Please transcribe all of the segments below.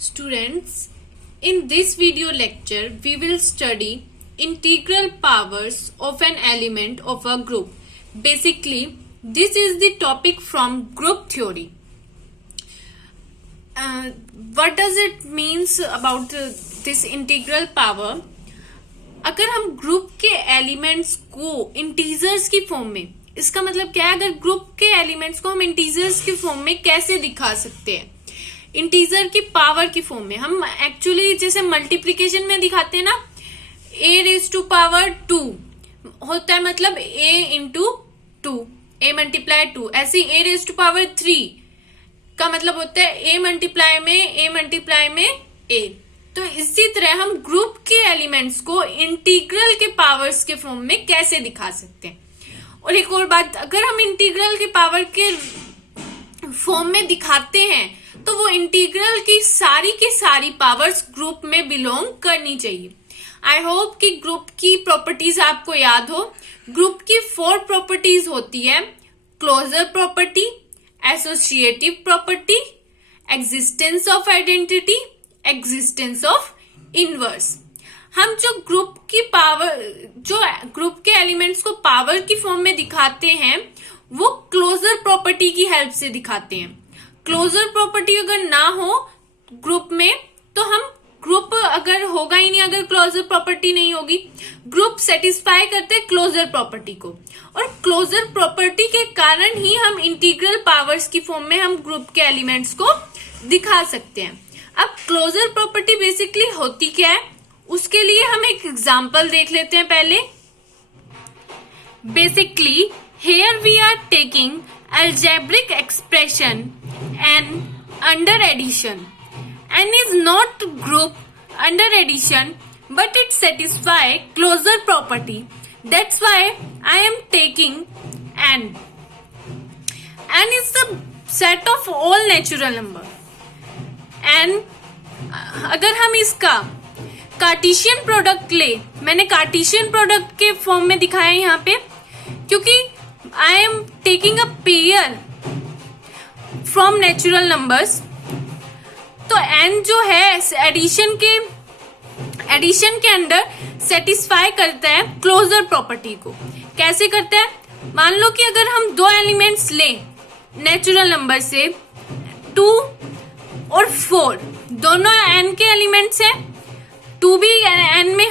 Students, in this video lecture, we will study integral powers of an element of a group. Basically, this is the topic from group theory. What does it means about this integral power? अगर हम group के elements को integers की form में, इसका मतलब क्या है, अगर ग्रुप के एलिमेंट्स को हम इंटीजर्स की फॉर्म में कैसे दिखा सकते हैं, इंटीजर की पावर की फॉर्म में. हम एक्चुअली जैसे मल्टीप्लीकेशन में दिखाते हैं ना, a रेज टू पावर 2 होता है, मतलब a इंटू 2, a मल्टीप्लाई 2. ऐसे a रेज टू पावर 3 का मतलब होता है a मल्टीप्लाई में a. तो इसी तरह हम ग्रुप के एलिमेंट्स को इंटीग्रल के पावर्स के फॉर्म में कैसे दिखा सकते हैं. और एक और बात, अगर हम इंटीग्रल के पावर के फॉर्म में दिखाते हैं तो वो इंटीग्रल की सारी पावर्स ग्रुप में बिलोंग करनी चाहिए. आई होप कि ग्रुप की प्रॉपर्टीज आपको याद हो. ग्रुप की 4 प्रॉपर्टीज होती है: closure property, associative property, existence of identity, existence of inverse. हम जो ग्रुप के एलिमेंट्स को पावर की फॉर्म में दिखाते हैं वो क्लोजर प्रॉपर्टी की हेल्प से दिखाते हैं. क्लोजर प्रॉपर्टी अगर ना हो ग्रुप में तो हम ग्रुप अगर होगा ही नहीं, अगर क्लोजर प्रॉपर्टी नहीं होगी, ग्रुप सेटिस्फाई करते हैं क्लोजर प्रॉपर्टी को, और क्लोजर प्रॉपर्टी के कारण ही हम इंटीग्रल पावर्स की फॉर्म में हम ग्रुप के एलिमेंट्स को दिखा सकते हैं. अब क्लोजर प्रॉपर्टी बेसिकली होती क्या है, उसके लिए हम एक एग्जांपल देख लेते हैं पहले. Basically here we are taking algebraic expression n under addition. N is not group under addition, but it satisfies closure property. That's why I am taking n. N is the set of all natural number. n अगर हम इसका Cartesian product ले, मैंने Cartesian product के form में दिखाया है यहाँ पे, क्योंकि I am taking a pair from natural numbers. तो n जो है एडिशन के अंदर सेटिस्फाई करता है क्लोजर प्रॉपर्टी को. कैसे करता है, मान लो कि अगर हम 2 एलिमेंट्स लें नेचुरल नंबर से, 2 और 4, दोनों n के एलिमेंट्स है, 2 भी n में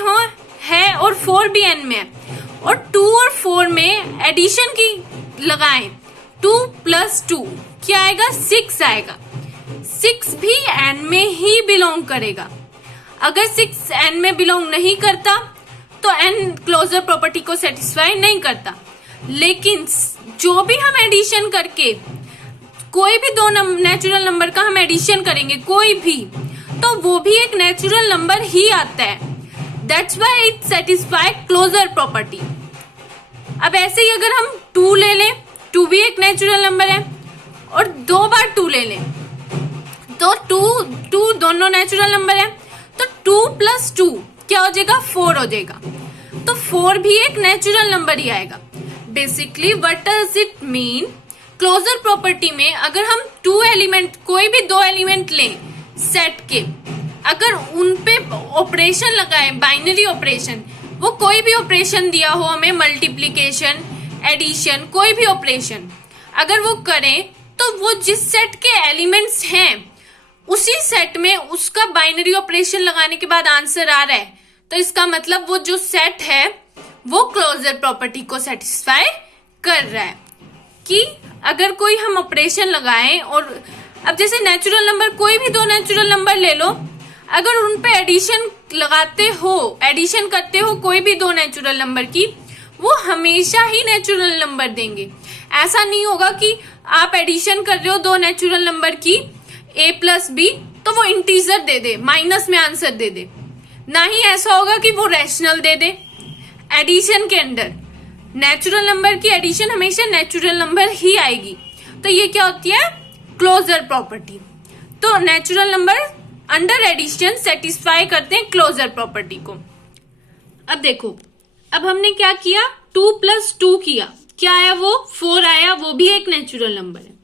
है और 4 भी n में है, और 2 और 4 में एडिशन की लगाएं, 2 + 2 क्या आएगा, 6 आएगा. 6 भी n में ही बिलोंग करेगा. अगर 6 n में बिलोंग नहीं करता तो n क्लोजर प्रॉपर्टी को सेटिस्फाई नहीं करता. लेकिन जो भी हम एडिशन करके कोई भी 2 नेचुरल नंबर का हम एडिशन करेंगे कोई भी, तो वो भी एक नेचुरल नंबर ही आता है. That's why it satisfy closure property. अब ऐसे ही अगर हम 2 ले लें, 2 भी एक नेचुरल नंबर है, और 2 बार 2 ले लें तो 2 दोनों नेचुरल नंबर है, तो 2 + 2 क्या हो जाएगा, 4 हो जाएगा. तो 4 भी एक नेचुरल नंबर ही आएगा. Basically what does it mean, closure property में अगर हम कोई भी 2 एलिमेंट लें सेट के, अगर उन पे ऑपरेशन लगाए, बाइनरी ऑपरेशन, वो कोई भी ऑपरेशन दिया हो हमें, मल्टीप्लिकेशन, एडिशन, कोई भी ऑपरेशन अगर वो करें, तो वो जिस सेट के एलिमेंट्स हैं उसी सेट में उसका बाइनरी ऑपरेशन लगाने के बाद आंसर आ रहा है, तो इसका मतलब वो जो सेट है वो क्लोजर प्रॉपर्टी को सेटिस्फाई कर रहा है. कि अगर कोई हम ऑपरेशन लगाएं, और अब जैसे नेचुरल नंबर, कोई भी 2 नेचुरल नंबर ले लो, अगर उन पे एडिशन करते हो कोई भी 2 नेचुरल नंबर की, वो हमेशा ही नेचुरल नंबर देंगे. ऐसा नहीं होगा कि आप एडिशन कर रहे हो 2 नेचुरल नंबर की, a + b, तो वो इंटीजर दे दे, माइनस में आंसर दे दे. ना ही ऐसा होगा कि वो रैशनल दे दे. एडिशन के अंदर नेचुरल नंबर की एडिशन हमेशा नेचुरल नंबर ही आएगी. तो ये क्या होती है, क्लोजर प्रॉपर्टी. तो natural number under addition satisfy करते हैं क्लोजर प्रॉपर्टी को. अब देखो, अब हमने क्या किया, 2 + 2 किया, क्या आया, वो 4 आया, वो भी एक नेचुरल नंबर है.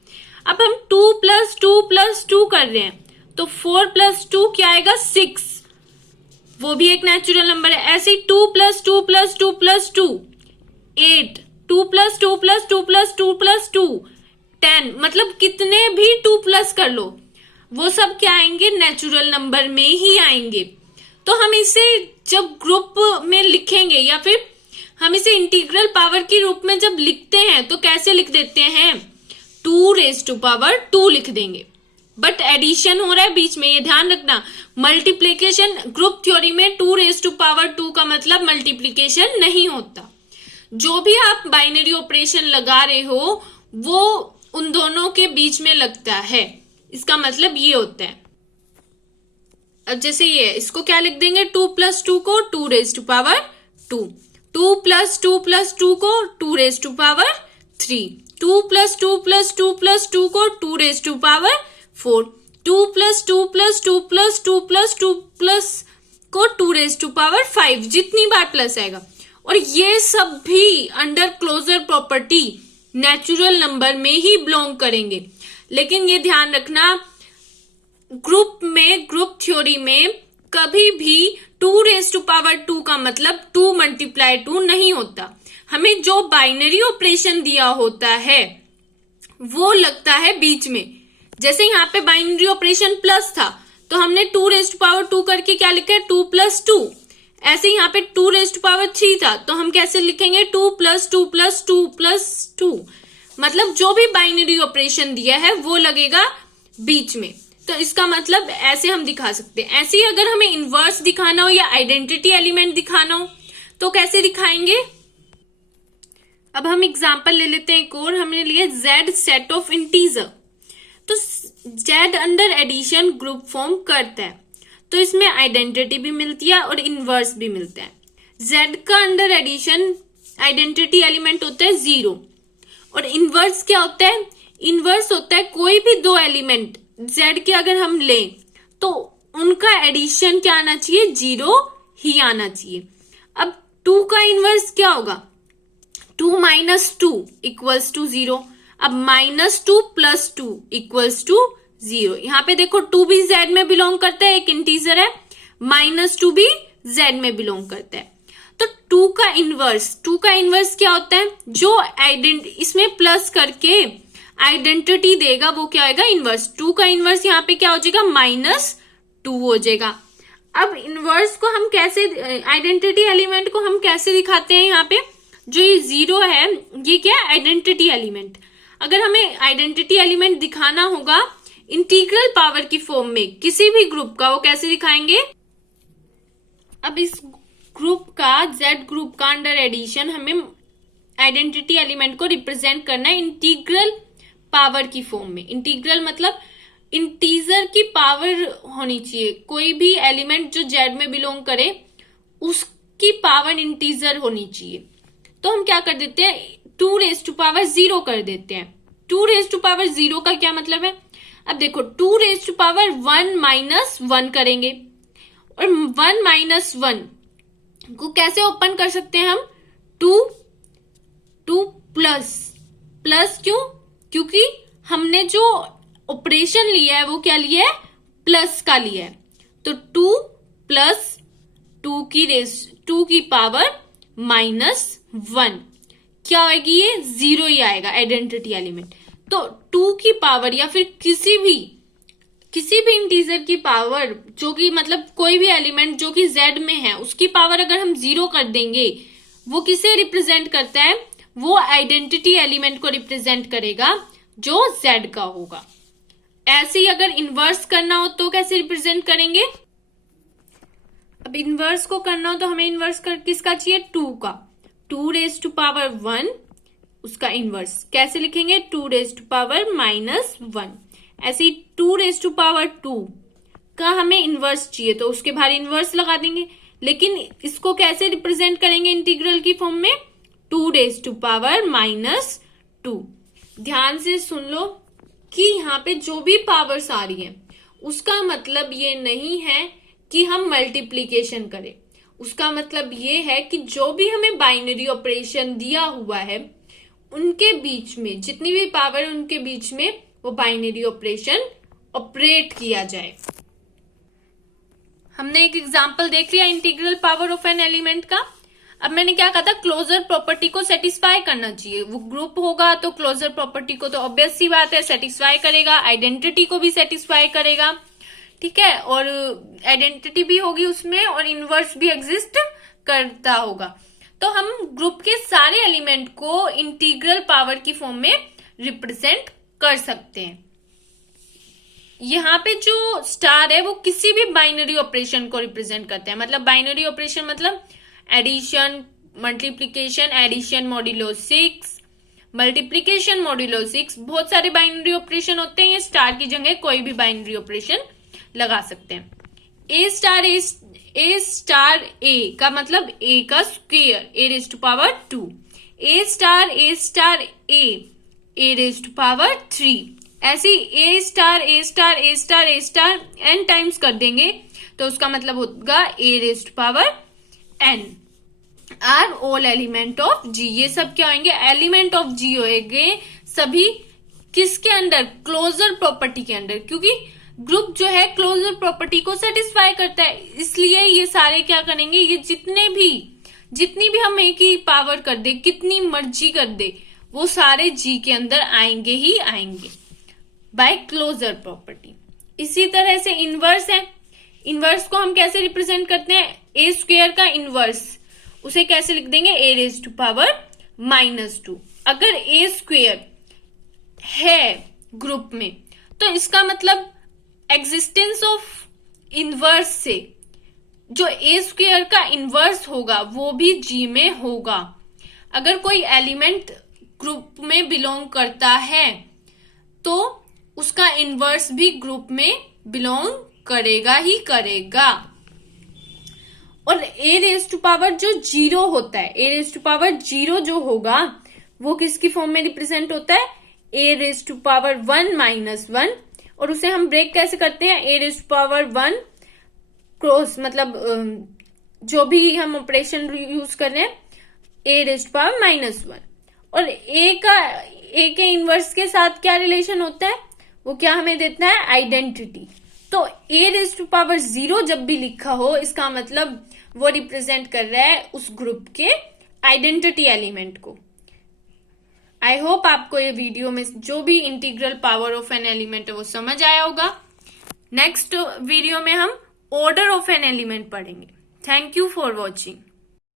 अब हम 2 + 2 + 2 कर रहे हैं, तो 4 + 2 क्या आएगा 6, वो भी एक नेचुरल नंबर है। ऐसे ही 2 + 2 + 2 + 2 8, 2 + 2 + 2 + 2 + 2 10, मतलब कितने भी 2 प्लस कर लो वो सब क्या आएंगे, नेचुरल नंबर में ही आएंगे। तो हम इसे जब ग्रुप में लिखेंगे या फिर हम इसे इंटीग्रल पावर के रूप में जब लिखते हैं तो कैसे लिख देते हैं, 2⁻² लिख देंगे। बट एडिशन हो रहा है बीच में, ये ध्यान रखना। मल्टीप्लीकेशन ग्रुप थ्योरी में 2⁻² का मतलब मल्टीप्लीकेशन नहीं होता। जो भी आप बाइनरी ऑपरेशन लगा रहे हो वो उन दोनों के बीच में लगता है, इसका मतलब ये होता है। अब जैसे ये, इसको क्या लिख देंगे, 2 + 2 को 2⁻², 2 + 2 + 2 को 2⁻3, 2 + 2 + 2 + 2 को 2⁻4, 2 + 2 + 2 + 2 + 2 प्लस को 2⁻5, जितनी बार प्लस आएगा। और ये सब भी under closure property natural number में ही बिलोंग करेंगे। लेकिन ये ध्यान रखना, ग्रुप थ्योरी में कभी भी 2⁻² का मतलब 2 × 2 नहीं होता। हमें जो बाइनरी ऑपरेशन दिया होता है वो लगता है बीच में। जैसे यहाँ पे बाइनरी ऑपरेशन प्लस था तो हमने 2⁻² करके क्या लिखा है, 2 + 2। ऐसे यहाँ पे 2⁻3 था तो हम कैसे लिखेंगे, 2 + 2 + 2 + 2। मतलब जो भी बाइनरी ऑपरेशन दिया है वो लगेगा बीच में। तो इसका मतलब ऐसे हम दिखा सकते हैं। ऐसे ही अगर हमें इनवर्स दिखाना हो या आइडेंटिटी एलिमेंट दिखाना हो तो कैसे दिखाएंगे। अब हम एग्जांपल ले लेते हैं एक और। हमने लिया Z सेट ऑफ इंटीजर। तो Z under addition group form करता है, तो इसमें आइडेंटिटी भी मिलती है और इनवर्स भी मिलता है। Z का अंडर एडिशन आइडेंटिटी एलिमेंट होता है 0 और इनवर्स क्या होता है, इनवर्स होता है कोई भी दो एलिमेंट Z के अगर हम लें तो उनका एडिशन क्या आना चाहिए, 0 ही आना चाहिए। अब 2 का इनवर्स क्या होगा, 2 - 2 = 0। अब -2 + 2 = 0। यहाँ पे देखो 2 भी Z में बिलोंग करता है, एक इंटीजर है, -2 भी Z में बिलोंग करता है। तो 2 का इनवर्स क्या होता है, जो इसमें प्लस करके आइडेंटिटी देगा वो क्या आएगा, इनवर्स। 2 का इनवर्स यहाँ पे क्या हो जाएगा, -2 हो जाएगा। अब इनवर्स को हम कैसे, आइडेंटिटी एलिमेंट को हम कैसे दिखाते हैं, यहाँ पे जो ये 0 है ये क्या है, आइडेंटिटी एलिमेंट। अगर हमें आइडेंटिटी एलिमेंट दिखाना होगा इंटीग्रल पावर की फॉर्म में किसी भी ग्रुप का, वो कैसे दिखाएंगे। अब इस ग्रुप का, Z ग्रुप का अंडर एडिशन हमें आइडेंटिटी एलिमेंट को रिप्रेजेंट करना है इंटीग्रल पावर की फॉर्म में। इंटीग्रल मतलब इंटीजर की पावर होनी चाहिए। कोई भी एलिमेंट जो Z में बिलोंग करे उसकी पावर इंटीजर होनी चाहिए। तो हम क्या कर देते हैं, 2⁻0 कर देते हैं। 2⁻0 का क्या मतलब है, अब देखो 2⁻1 - 1 करेंगे और 1 - 1 को कैसे ओपन कर सकते हैं हम, 2 प्लस क्यों, क्योंकि हमने जो ऑपरेशन लिया है वो क्या लिया है, प्लस का लिया है। तो 2 + 2 की पावर -1 क्या होगी, ये 0 ही आएगा आइडेंटिटी एलिमेंट। तो 2 की पावर या फिर किसी भी इंटीजर की पावर, जो कि मतलब कोई भी एलिमेंट जो कि Z में है उसकी पावर अगर हम 0 कर देंगे, वो किसे रिप्रेजेंट करता है, वो आइडेंटिटी एलिमेंट को रिप्रेजेंट करेगा जो Z का होगा। ऐसे ही अगर इनवर्स करना हो तो कैसे रिप्रेजेंट करेंगे। अब इनवर्स को करना हो तो हमें इनवर्स किसका चाहिए, 2 का। 2⁻1 उसका इनवर्स कैसे लिखेंगे, 2⁻−1। ऐसे ही 2⁻2 का हमें इनवर्स चाहिए तो उसके बाहर इनवर्स लगा देंगे। लेकिन इसको कैसे रिप्रेजेंट करेंगे इंटीग्रल की फॉर्म में, 2⁻−2। ध्यान से सुन लो कि यहाँ पे जो भी पावर्स आ रही है उसका मतलब ये नहीं है कि हम मल्टीप्लीकेशन करें। उसका मतलब ये है कि जो भी हमें बाइनरी ऑपरेशन दिया हुआ है उनके बीच में जितनी भी पावर उनके बीच में वो बाइनरी ऑपरेशन ऑपरेट किया जाए। हमने एक एग्जांपल देख लिया integral power of an element का। अब मैंने क्या कहा था, क्लोजर प्रॉपर्टी को सेटिस्फाई करना चाहिए। वो ग्रुप होगा तो क्लोजर प्रॉपर्टी को तो ऑब्वियस सी बात है सेटिस्फाई करेगा, आइडेंटिटी को भी सेटिस्फाई करेगा, ठीक है, और आइडेंटिटी भी होगी उसमें और इनवर्स भी एग्जिस्ट करता होगा। तो हम ग्रुप के सारे एलिमेंट को इंटीग्रल पावर की फॉर्म में रिप्रेजेंट कर सकते हैं। यहाँ पे जो स्टार है वो किसी भी बाइनरी ऑपरेशन को रिप्रेजेंट करते हैं। मतलब बाइनरी ऑपरेशन मतलब addition, multiplication, addition modulo 6, multiplication modulo 6, बहुत सारे बाइनरी ऑपरेशन होते हैं। ये स्टार की जगह कोई भी बाइनरी ऑपरेशन लगा सकते हैं। ए स्टार ए का मतलब ए का square, A raise to power 2, A star A raise to power 3, ऐसे ए स्टार एन टाइम्स कर देंगे तो उसका मतलब होगा a raise to power n are all element of G. ये सब क्या होंगे, एलिमेंट ऑफ जी होंगे सभी, किसके अंडर, क्लोजर प्रॉपर्टी के अंडर, क्योंकि ग्रुप जो है क्लोजर प्रॉपर्टी को सेटिस्फाई करता है, इसलिए ये सारे क्या करेंगे, ये जितनी भी हम ए की पावर कर दे, कितनी मर्जी कर दे, वो सारे जी के अंदर आएंगे ही आएंगे बाय क्लोजर प्रॉपर्टी। इसी तरह से इनवर्स है। इनवर्स को हम कैसे रिप्रेजेंट करते हैं, ए स्क्वायर का इनवर्स, उसे कैसे लिख देंगे, ए रेज टू पावर -2। अगर ए स्क्वायर है ग्रुप में तो इसका मतलब एग्जिस्टेंस ऑफ इनवर्स से जो ए स्क्वायर का इनवर्स होगा वो भी जी में होगा। अगर कोई एलिमेंट ग्रुप में बिलोंग करता है तो उसका इनवर्स भी ग्रुप में बिलोंग करेगा ही करेगा। और ए रेज टू पावर जो 0 होता है, ए रेज टू पावर 0 जो होगा वो किसकी फॉर्म में रिप्रेजेंट होता है, ए रेज टू पावर 1 -1, और उसे हम ब्रेक कैसे करते हैं, ए रेज टू पावर 1 क्रॉस, मतलब जो भी हम ऑपरेशन यूज कर रहे हैं, ए रेज टू पावर -1। और ए के इनवर्स के साथ क्या रिलेशन होता है, वो क्या हमें देता है, आइडेंटिटी। तो ए रेज टू पावर 0 जब भी लिखा हो इसका मतलब वो रिप्रेजेंट कर रहा है उस ग्रुप के आइडेंटिटी एलिमेंट को। आई होप आपको ये वीडियो में जो भी integral power of an element है वो समझ आया होगा। नेक्स्ट वीडियो में हम ऑर्डर ऑफ एन एलिमेंट पढ़ेंगे। Thank you for watching.